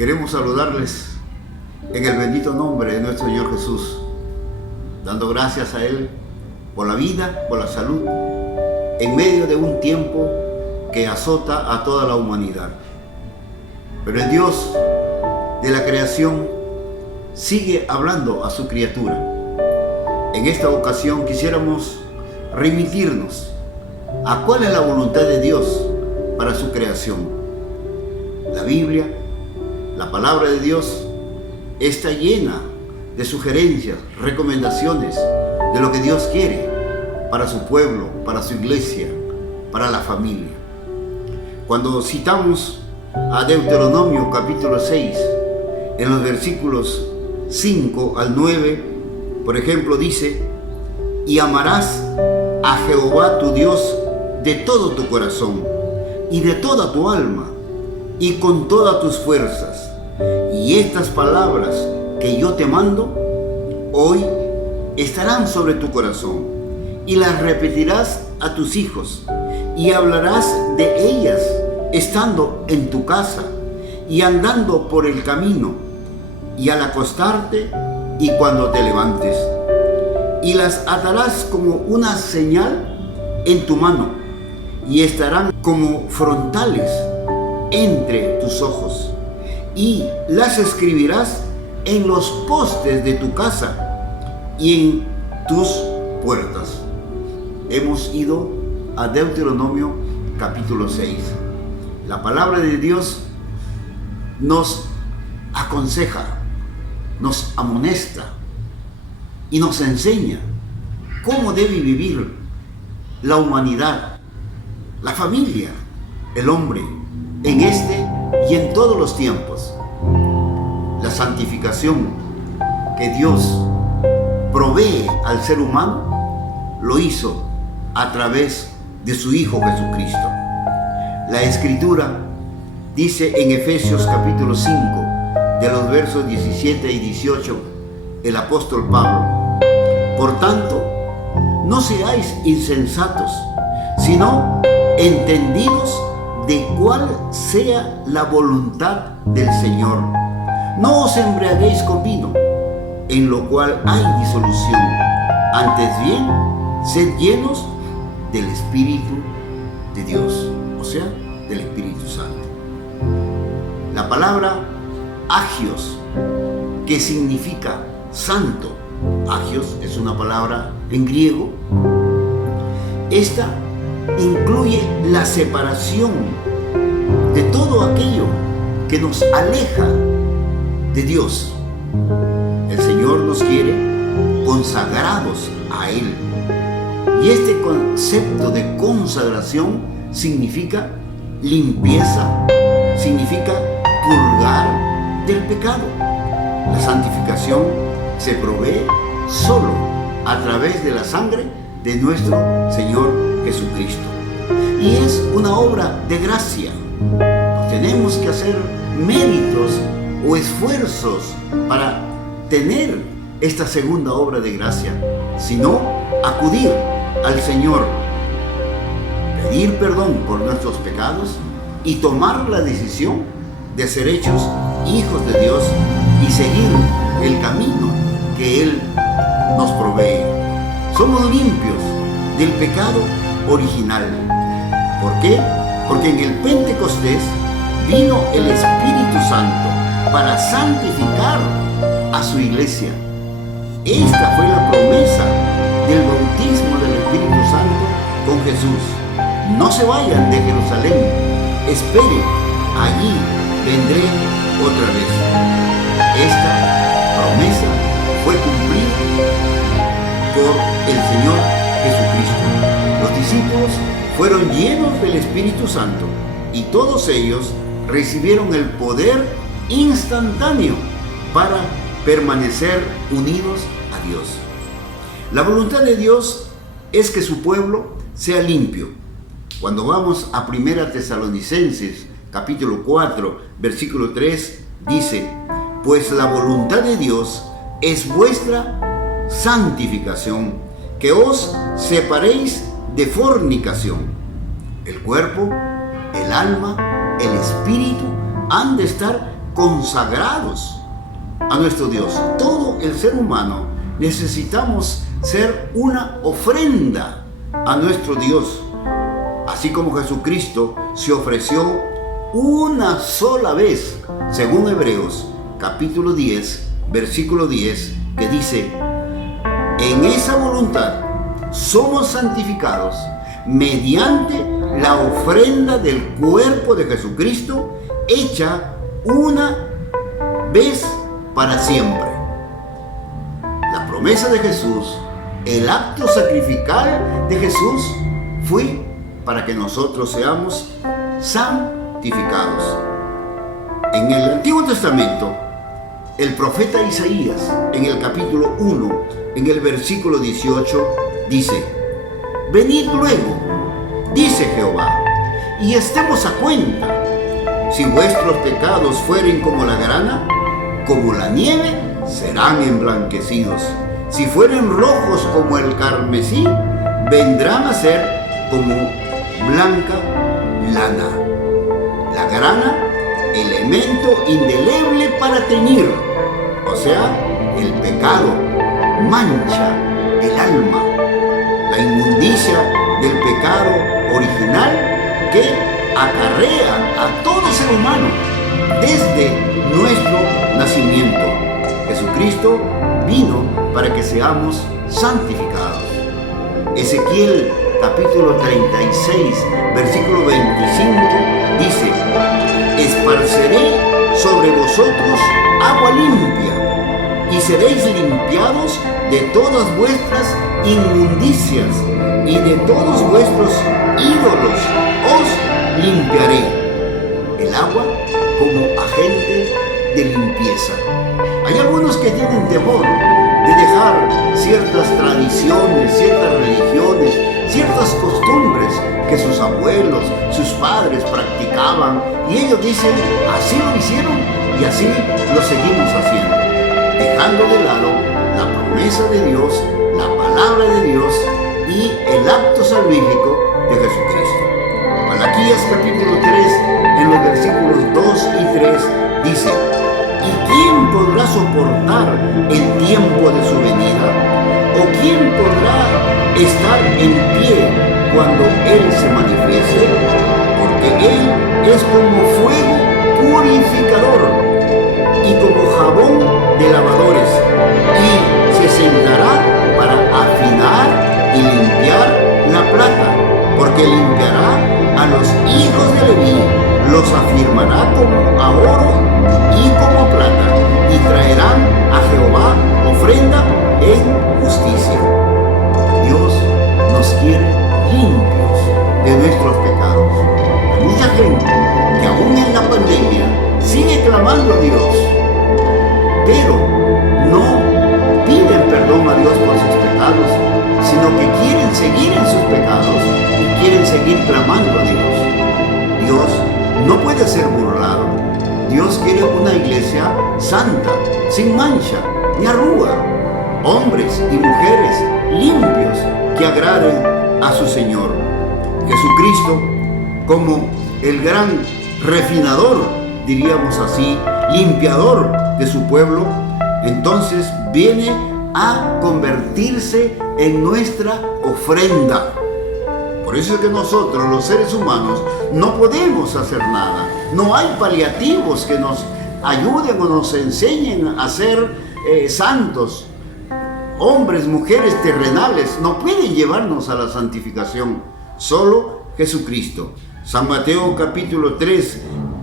Queremos saludarles en el bendito nombre de nuestro Señor Jesús, dando gracias a Él por la vida, por la salud, en medio de un tiempo que azota a toda la humanidad. Pero el Dios de la creación sigue hablando a su criatura. En esta ocasión quisiéramos remitirnos a cuál es la voluntad de Dios para su creación. La Biblia, la palabra de Dios, está llena de sugerencias, recomendaciones de lo que Dios quiere para su pueblo, para su iglesia, para la familia. Cuando citamos a Deuteronomio capítulo 6, en los versículos 5 al 9, por ejemplo, dice: y amarás a Jehová tu Dios de todo tu corazón y de toda tu alma y con todas tus fuerzas. Y estas palabras que yo te mando hoy estarán sobre tu corazón, y las repetirás a tus hijos, y hablarás de ellas estando en tu casa, y andando por el camino, y al acostarte, y cuando te levantes. Y las atarás como una señal en tu mano, y estarán como frontales entre tus ojos. Y las escribirás en los postes de tu casa y en tus puertas. Hemos ido a Deuteronomio capítulo 6. La palabra de Dios nos aconseja, nos amonesta y nos enseña cómo debe vivir la humanidad, la familia, el hombre, en este y en todos los tiempos. La santificación que Dios provee al ser humano lo hizo a través de su Hijo Jesucristo. La Escritura dice en Efesios capítulo 5, de los versos 17 y 18, el apóstol Pablo: por tanto, no seáis insensatos, sino entendidos de cuál sea la voluntad del Señor. No os embriaguéis con vino, en lo cual hay disolución. Antes bien, sed llenos del Espíritu de Dios, o sea, del Espíritu Santo. La palabra agios, que significa santo, agios es una palabra en griego. Esta incluye la separación de todo aquello que nos aleja de Dios. El Señor nos quiere consagrados a Él. Y este concepto de consagración significa limpieza, significa purgar del pecado. La santificación se provee solo a través de la sangre de nuestro Señor Jesucristo. Y es una obra de gracia. No tenemos que hacer méritos o esfuerzos para tener esta segunda obra de gracia, sino acudir al Señor, pedir perdón por nuestros pecados y tomar la decisión de ser hechos hijos de Dios y seguir el camino que Él nos provee. Somos limpios del pecado original. ¿Por qué? Porque en el Pentecostés vino el Espíritu Santo para santificar a su iglesia. Esta fue la promesa del bautismo del Espíritu Santo con Jesús. No se vayan de Jerusalén, esperen, allí vendré otra vez. Esta promesa fue cumplida por el Señor Jesucristo. Los discípulos fueron llenos del Espíritu Santo y todos ellos recibieron el poder instantáneo para permanecer unidos a Dios. La voluntad de Dios es que su pueblo sea limpio. Cuando vamos a 1 Tesalonicenses capítulo 4 versículo 3, dice: pues la voluntad de Dios es vuestra santificación, que os separéis de fornicación. El cuerpo, el alma, el espíritu han de estar consagrados a nuestro Dios. Todo el ser humano necesitamos ser una ofrenda a nuestro Dios, así como Jesucristo se ofreció una sola vez, según Hebreos capítulo 10, versículo 10, que dice: en esa voluntad somos santificados mediante la ofrenda del cuerpo de Jesucristo, hecha una vez para siempre. La promesa de Jesús, el acto sacrificial de Jesús, fue para que nosotros seamos santificados. En el Antiguo Testamento, el profeta Isaías, en el capítulo 1, en el versículo 18, dice: venid luego, dice Jehová, y estemos a cuenta. Si vuestros pecados fueren como la grana, como la nieve, serán emblanquecidos. Si fueren rojos como el carmesí, vendrán a ser como blanca lana. La grana, elemento indeleble para teñir, o sea, el pecado, mancha el alma. La inmundicia del pecado original que acarrea a todo ser humano desde nuestro nacimiento. Jesucristo vino para que seamos santificados. Ezequiel capítulo 36, versículo 25 dice: esparceré sobre vosotros agua limpia, y seréis limpiados de todas vuestras inmundicias, y de todos vuestros ídolos os limpiaré. El agua como agente de limpieza. Hay algunos que tienen temor de dejar ciertas tradiciones, ciertas religiones, ciertas costumbres que sus abuelos, sus padres practicaban, y ellos dicen: así lo hicieron y así lo seguimos haciendo, dejando de lado la promesa de Dios, la palabra de Dios y el acto salvífico de Jesucristo. Malaquías capítulo 3, en los versículos 2 y 3, dice: ¿y quién podrá soportar el tiempo de su venida? ¿O quién podrá estar en pie cuando Él se manifieste? Porque Él es como fuego purificador y como jabón de lavadores, y se sentará para afinar y limpiar la plata, porque limpiará a los hijos de Leví, los afirmará como a oro y como plata, y traerán a Jehová ofrenda en justicia. Dios nos quiere limpios de nuestros pecados. Hay mucha gente que aún en la pandemia sigue clamando a Dios, pero no piden perdón a Dios por sus pecados, sino que quieren seguir en sus pecados y quieren seguir clamando a Dios. Dios no puede ser burlado. Dios quiere una iglesia santa, sin mancha ni arruga, hombres y mujeres limpios que agraden a su Señor. Jesucristo, como el gran refinador, diríamos así, limpiador de su pueblo, entonces viene a convertirse en nuestra ofrenda. Por eso es que nosotros, los seres humanos, no podemos hacer nada. No hay paliativos que nos ayuden o nos enseñen a ser santos. Hombres, mujeres terrenales no pueden llevarnos a la santificación. Solo Jesucristo. San Mateo capítulo 3,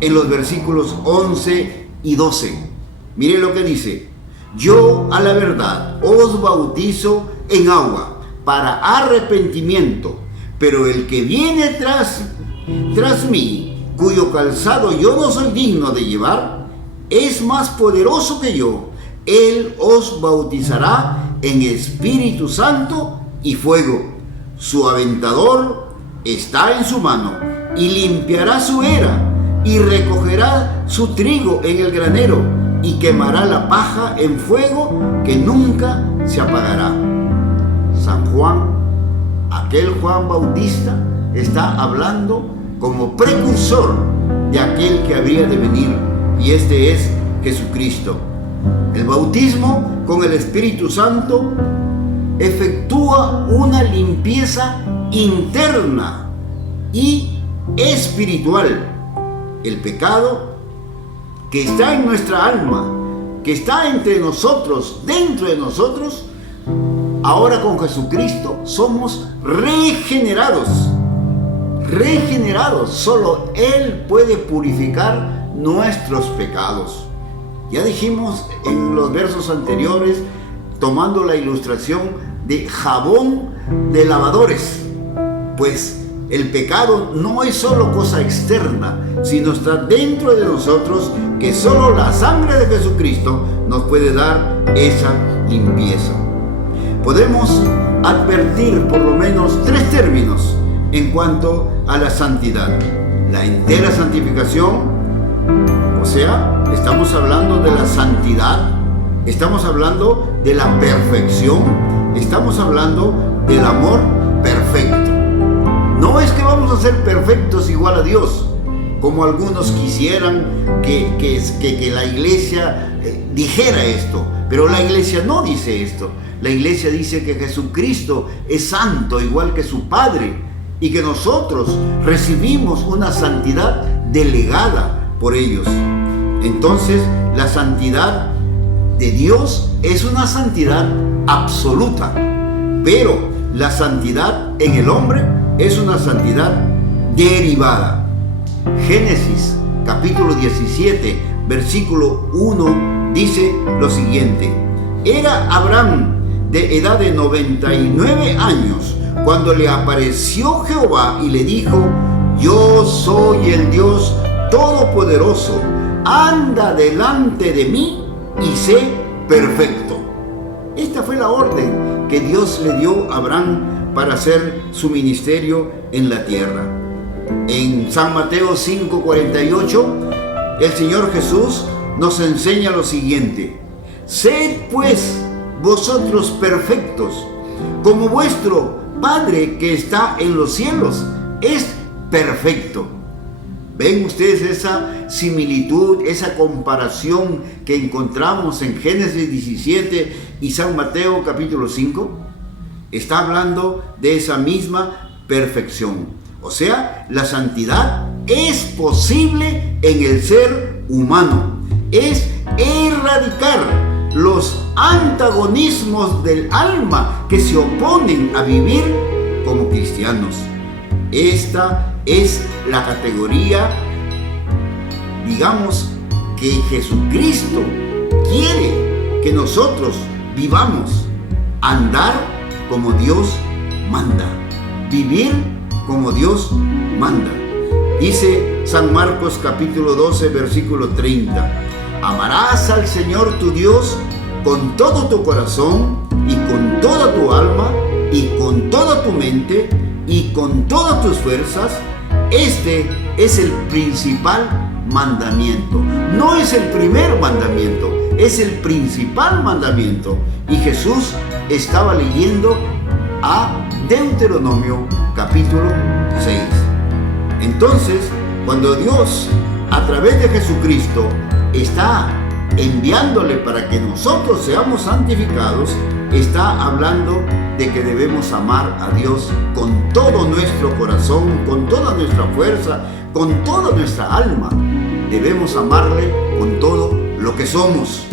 en los versículos 11 y 12. Mire lo que dice: yo a la verdad os bautizo en agua para arrepentimiento, pero el que viene tras mí, cuyo calzado yo no soy digno de llevar, es más poderoso que yo. Él os bautizará en Espíritu Santo y fuego. Su aventador está en su mano, y limpiará su era, y recogerá su trigo en el granero, y quemará la paja en fuego que nunca se apagará. San Juan, aquel Juan Bautista, está hablando como precursor de aquel que habría de venir, y este es Jesucristo. El bautismo con el Espíritu Santo efectúa una limpieza interna y espiritual. El pecado que está en nuestra alma, que está entre nosotros, dentro de nosotros, ahora con Jesucristo somos regenerados. Solo Él puede purificar nuestros pecados. Ya dijimos en los versos anteriores, tomando la ilustración de jabón de lavadores, pues el pecado no es solo cosa externa, sino está dentro de nosotros, que solo la sangre de Jesucristo nos puede dar esa limpieza. Podemos advertir por lo menos 3 términos en cuanto a la santidad: la entera santificación, o sea, estamos hablando de la santidad, estamos hablando de la perfección, estamos hablando del amor perfecto. No es que vamos a ser perfectos igual a Dios, como algunos quisieran que la iglesia dijera esto, pero la iglesia no dice esto. La iglesia dice que Jesucristo es santo igual que su Padre, y que nosotros recibimos una santidad delegada por ellos. Entonces, la santidad de Dios es una santidad absoluta, pero la santidad en el hombre es una santidad derivada. Génesis capítulo 17, versículo 1 dice lo siguiente: era Abraham de edad de 99 años cuando le apareció Jehová y le dijo: yo soy el Dios Todopoderoso, anda delante de mí y sé perfecto. Esta fue la orden que Dios le dio a Abraham para hacer su ministerio en la tierra. En San Mateo 5:48, el Señor Jesús nos enseña lo siguiente: sed pues vosotros perfectos, como vuestro Padre que está en los cielos es perfecto. ¿Ven ustedes esa similitud, esa comparación que encontramos en Génesis 17 y San Mateo capítulo 5? Está hablando de esa misma perfección. O sea, la santidad es posible en el ser humano. Es erradicar los antagonismos del alma que se oponen a vivir como cristianos. Esta es la categoría, digamos, que Jesucristo quiere que nosotros vivamos. Andar como Dios manda, vivir como Dios manda. Dice San Marcos capítulo 12, versículo 30: amarás al Señor tu Dios con todo tu corazón y con toda tu alma y con toda tu mente y con todas tus fuerzas. Este es el principal mandamiento. No es el primer mandamiento, es el principal mandamiento. Y Jesús estaba leyendo a Deuteronomio capítulo 6. Entonces, cuando Dios, a través de Jesucristo, está enviándole para que nosotros seamos santificados, está hablando de que debemos amar a Dios con todo nuestro corazón, con toda nuestra fuerza, con toda nuestra alma. Debemos amarle con todo lo que somos.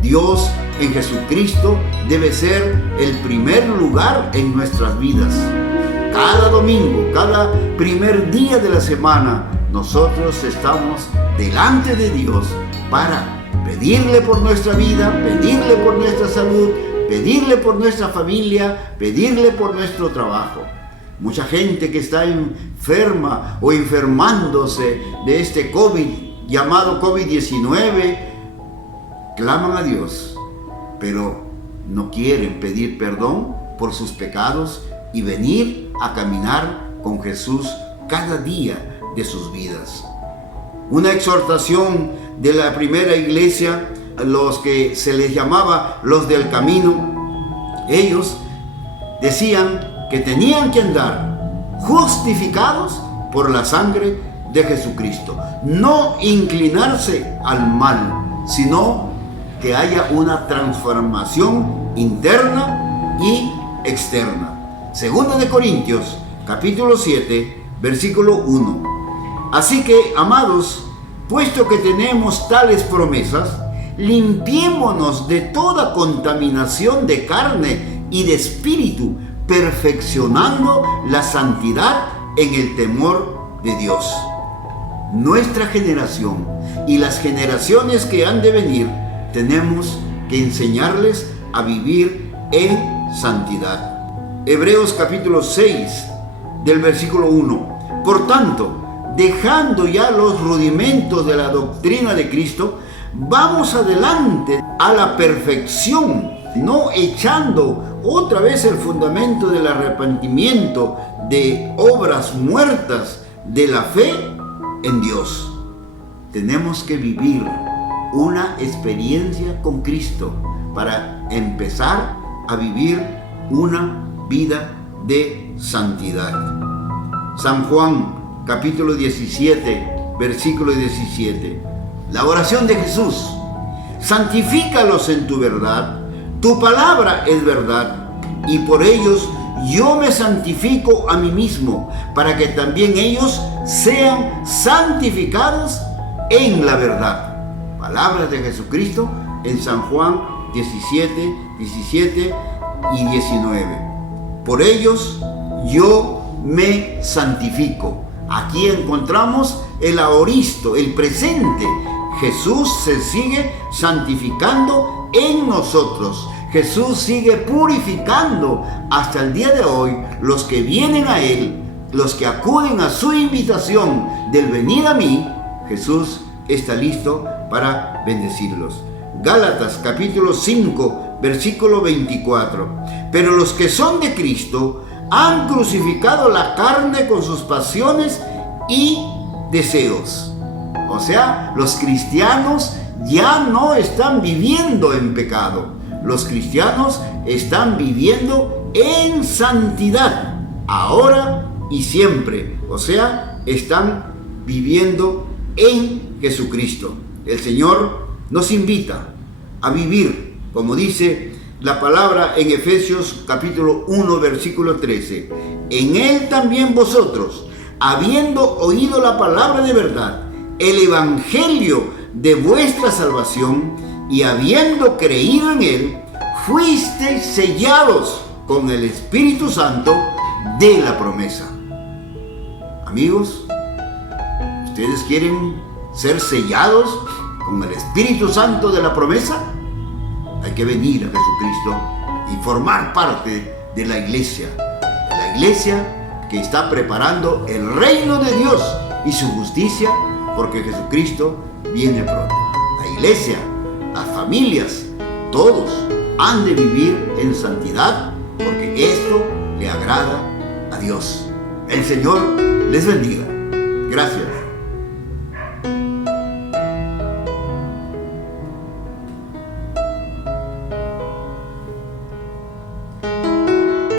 Dios en Jesucristo debe ser el primer lugar en nuestras vidas. Cada domingo, cada primer día de la semana, nosotros estamos delante de Dios para pedirle por nuestra vida, pedirle por nuestra salud, pedirle por nuestra familia, pedirle por nuestro trabajo. Mucha gente que está enferma o enfermándose de este COVID, llamado COVID-19, claman a Dios, pero no quieren pedir perdón por sus pecados y venir a caminar con Jesús cada día de sus vidas. Una exhortación de la primera iglesia, los que se les llamaba los del camino, ellos decían que tenían que andar justificados por la sangre de Jesucristo. No inclinarse al mal, sino que haya una transformación interna y externa. Segunda de Corintios, capítulo 7, versículo 1. Así que, amados, puesto que tenemos tales promesas, limpiémonos de toda contaminación de carne y de espíritu, perfeccionando la santidad en el temor de Dios. Nuestra generación y las generaciones que han de venir, tenemos que enseñarles a vivir en santidad. Hebreos capítulo 6, del versículo 1. Por tanto, dejando ya los rudimentos de la doctrina de Cristo, vamos adelante a la perfección, no echando otra vez el fundamento del arrepentimiento, de obras muertas, de la fe en Dios. Tenemos que vivir una experiencia con Cristo para empezar a vivir una vida de santidad. San Juan capítulo 17, versículo 17. La oración de Jesús: santifícalos en tu verdad, tu palabra es verdad, y por ellos yo me santifico a mí mismo, para que también ellos sean santificados en la verdad. Palabras de Jesucristo en San Juan 17, 17 y 19. Por ellos yo me santifico. Aquí encontramos el aoristo, el presente. Jesús se sigue santificando en nosotros. Jesús sigue purificando hasta el día de hoy los que vienen a Él, los que acuden a su invitación del venid a mí. Jesús está listo para bendecirlos. Gálatas capítulo 5, versículo 24. Pero los que son de Cristo han crucificado la carne con sus pasiones y deseos. O sea, los cristianos ya no están viviendo en pecado. Los cristianos están viviendo en santidad, ahora y siempre. O sea, están viviendo en Jesucristo. El Señor nos invita a vivir, como dice la palabra en Efesios capítulo 1, versículo 13. En Él también vosotros, habiendo oído la palabra de verdad, el evangelio de vuestra salvación, y habiendo creído en Él, fuisteis sellados con el Espíritu Santo de la promesa. Amigos, ¿ustedes quieren ser sellados con el Espíritu Santo de la promesa? Hay que venir a Jesucristo y formar parte de la iglesia que está preparando el reino de Dios y su justicia, porque Jesucristo viene pronto. La iglesia, las familias, todos han de vivir en santidad, porque esto le agrada a Dios. El Señor les bendiga. Gracias.